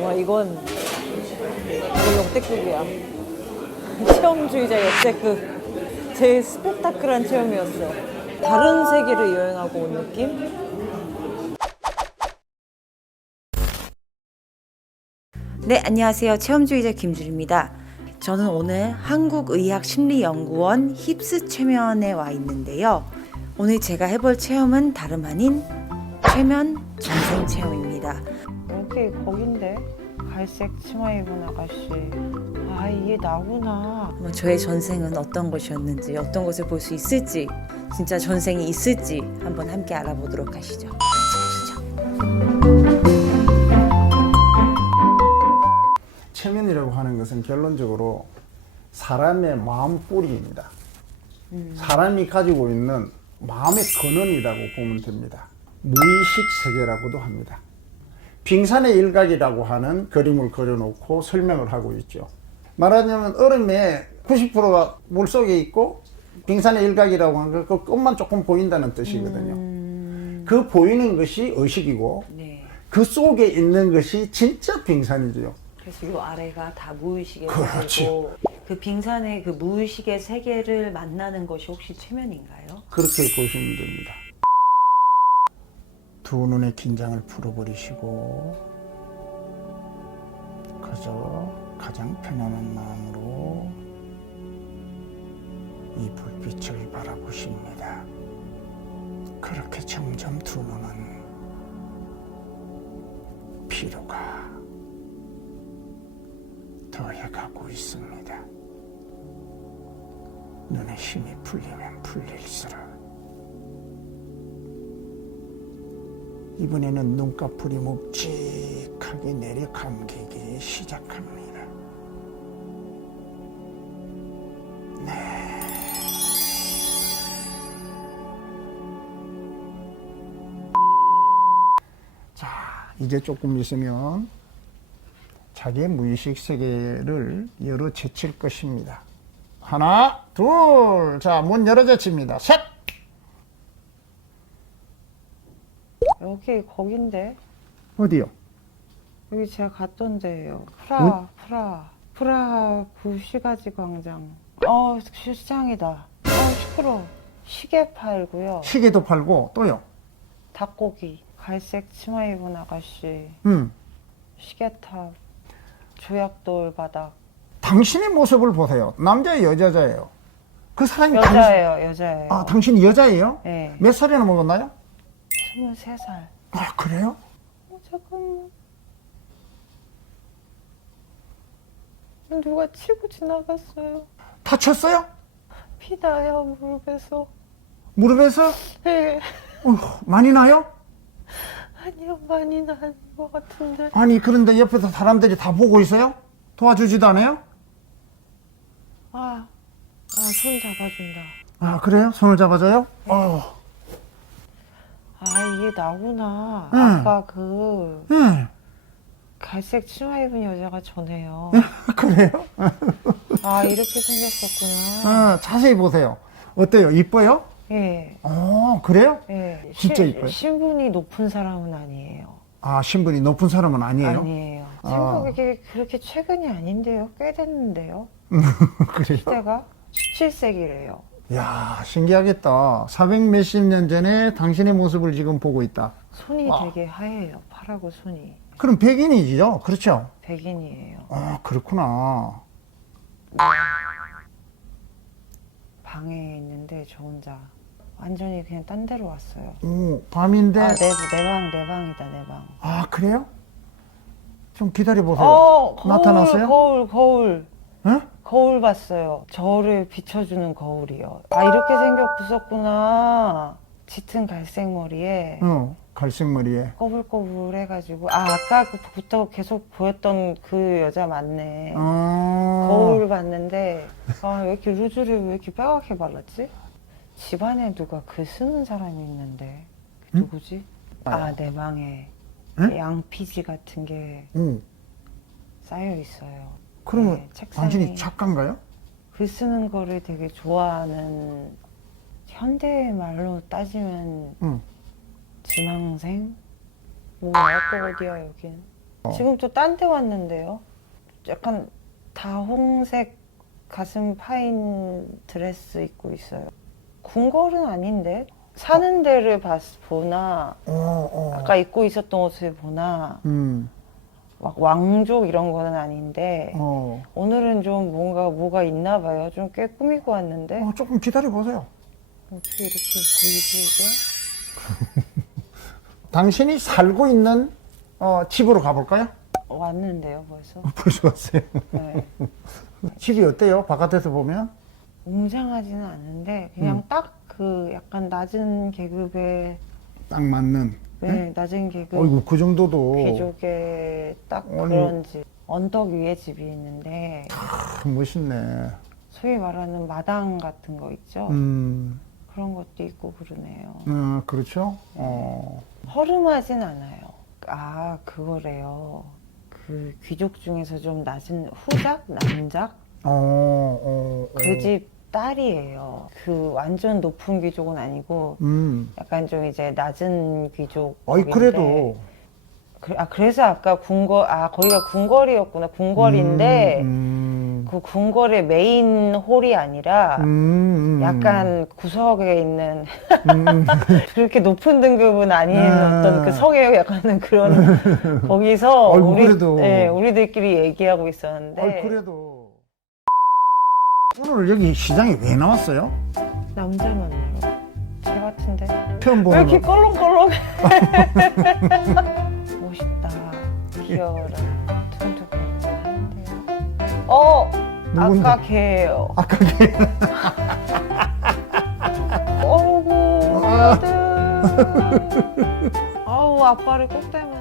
와 이건 역대급이야. 체험주의자 역대급. 제일 스펙타클한 체험이었어. 다른 세계를 여행하고 온 느낌? 네, 안녕하세요. 체험주의자 김주리입니다. 저는 오늘 한국의학심리연구원 힙스 최면에 와 있는데요. 오늘 제가 해볼 체험은 다름 아닌 최면 전생 체험입니다. 여기 거긴데 갈색 치마 입은 아가씨. 아 이게 나구나. 뭐 저의 전생은 어떤 것이었는지, 어떤 것을 볼 수 있을지, 진짜 전생이 있을지 한번 함께 알아보도록 하시죠. 같이 가시죠. 체면이라고 하는 것은 결론적으로 사람의 마음 뿌리입니다. 사람이 가지고 있는 마음의 근원이라고 보면 됩니다. 무의식 세계라고도 합니다. 빙산의 일각이라고 하는 그림을 그려놓고 설명을 하고 있죠. 말하자면 얼음의 90%가 물 속에 있고 빙산의 일각이라고 하는 그 끝만 조금 보인다는 뜻이거든요. 그 보이는 것이 의식이고 네. 그 속에 있는 것이 진짜 빙산이죠. 그래서 이 아래가 다 무의식의 그렇지. 세계고 그 빙산의 그 무의식의 세계를 만나는 것이 혹시 최면인가요? 그렇게 보시면 됩니다. 두 눈의 긴장을 풀어버리시고 그저 가장 편안한 마음으로 이 불빛을 바라보십니다. 그렇게 점점 두 눈은 피로가 더해가고 있습니다. 눈에 힘이 풀리면 풀릴수록 이번에는 눈꺼풀이 묵직하게 내려 감기기 시작합니다. 네. 자, 이제 조금 있으면 자기의 무의식 세계를 열어 제칠 것입니다. 하나, 둘, 자, 문 열어 제칩니다. 셋! 여기 거긴데 어디요? 여기 제가 갔던 데예요. 프라 프라 프라 구시가지 광장. 어 시장이다. 어 시끄러. 시계 팔고요. 시계도 팔고 또요. 닭고기. 갈색 치마 입은 아가씨. 음. 시계탑. 조약돌 바닥. 당신의 모습을 보세요. 남자예요, 여자예요? 그 사람이 여자예요, 여자예요. 아, 당신이 여자예요? 네. 몇 살이나 먹었나요? 23살. 아, 그래요? 어, 잠깐만. 누가 치고 지나갔어요. 다쳤어요? 피 나요, 무릎에서. 무릎에서? 네. 어휴, 많이 나요? 아니요, 많이 나는 것 같은데. 아니, 그런데 옆에서 사람들이 다 보고 있어요? 도와주지도 않아요? 아, 아, 손 잡아준다. 아, 그래요? 손을 잡아줘요? 어, 아, 이게 나구나. 응. 아까 그 예, 갈색 치마 입은 여자가 전해요. 그래요? 아, 이렇게 생겼었구나. 아, 자세히 보세요. 어때요? 이뻐요? 예, 어, 그래요? 예. 진짜 신- 이뻐요? 신분이 높은 사람은 아니에요. 아, 신분이 높은 사람은 아니에요? 아니에요. 아. 생각이 그렇게 최근이 아닌데요. 꽤 됐는데요. 그래요? 시대가 17세기래요. 야 신기하겠다. 400 몇십 년 전에 당신의 모습을 지금 보고 있다. 손이 와. 되게 하얘요. 팔하고 손이. 그럼 백인이죠? 그렇죠? 백인이에요. 아, 그렇구나. 방에 있는데 저 혼자 완전히 그냥 딴 데로 왔어요. 오, 밤인데. 아, 내, 내 방, 내 방이다, 내 방. 아, 그래요? 좀 기다려보세요. 어, 거울, 나타났어요? 거울, 거울. 예? 거울 봤어요. 저를 비춰주는 거울이요. 아, 이렇게 생겼었구나. 짙은 갈색 머리에 어, 갈색 머리에. 꼬불꼬불 해가지고. 아, 아까부터 계속 보였던 그 여자 맞네. 어. 거울을 봤는데, 아, 왜 이렇게 루즈를 왜 이렇게 빨갛게 발랐지? 집안에 누가 글 쓰는 사람이 있는데, 그 응? 누구지? 아, 내 방에 응? 양피지 같은 게 오, 쌓여 있어요. 그러면 네, 책상이- 당신이 작가인가요? 글 쓰는 거를 되게 좋아하는 현대 말로 따지면 응. 지망생? 뭐 거디야 여긴. 어. 지금 또 딴 데 왔는데요. 약간 다홍색 가슴 파인 드레스 입고 있어요. 궁궐은 아닌데 사는 데를 봤 보나 어, 어. 아까 입고 있었던 옷을 보나 음. 막 왕족 이런 거는 아닌데 어. 오늘은 좀 뭔가 뭐가 있나 봐요. 좀 꽤 꾸미고 왔는데 어, 조금 기다려 보세요. 어떻게 이렇게 보이지 이게? 당신이 살고 있는 어, 집으로 가볼까요? 왔는데요 벌써. 벌써 왔어요. 네. 집이 어때요? 바깥에서 보면? 웅장하지는 않은데 그냥 음. 딱그 약간 낮은 계급의 딱 맞는. 네, 낮은 계급 어이구, 그 정도도. 귀족의 딱 아니. 그런 집 언덕 위에 집이 있는데 아, 멋있네. 소위 말하는 마당 같은 거 있죠 음, 그런 것도 있고 그러네요 어, 그렇죠. 어, 허름하진 않아요 아 그거래요 그 귀족 중에서 좀 낮은 후작 남작 어, 어, 어. 그 집 딸이에요 그 완전 높은 귀족은 아니고 음, 약간 좀 이제 낮은 귀족 어이, 그래도. 그, 아 그래서 아까 궁궐 아 거기가 궁궐이었구나 궁궐인데 음, 음, 그 궁궐의 메인 홀이 아니라 음, 음. 약간 구석에 있는 음, 음. 그렇게 높은 등급은 아닌 아. 어떤 그 성에 약간은 그런 거기서 아이고, 우리 그래도. 네, 우리들끼리 얘기하고 있었는데 어이, 그래도. 오늘 여기 시장에 왜 나왔어요? 남자 만나러 제 같은데 왜 보는 이렇게 거. 껄렁껄렁 멋있다 귀여워라 어 누군데? 아까 걔예요 아까 걔. 어이구 아들 아우 아빠를 꼭 닮았네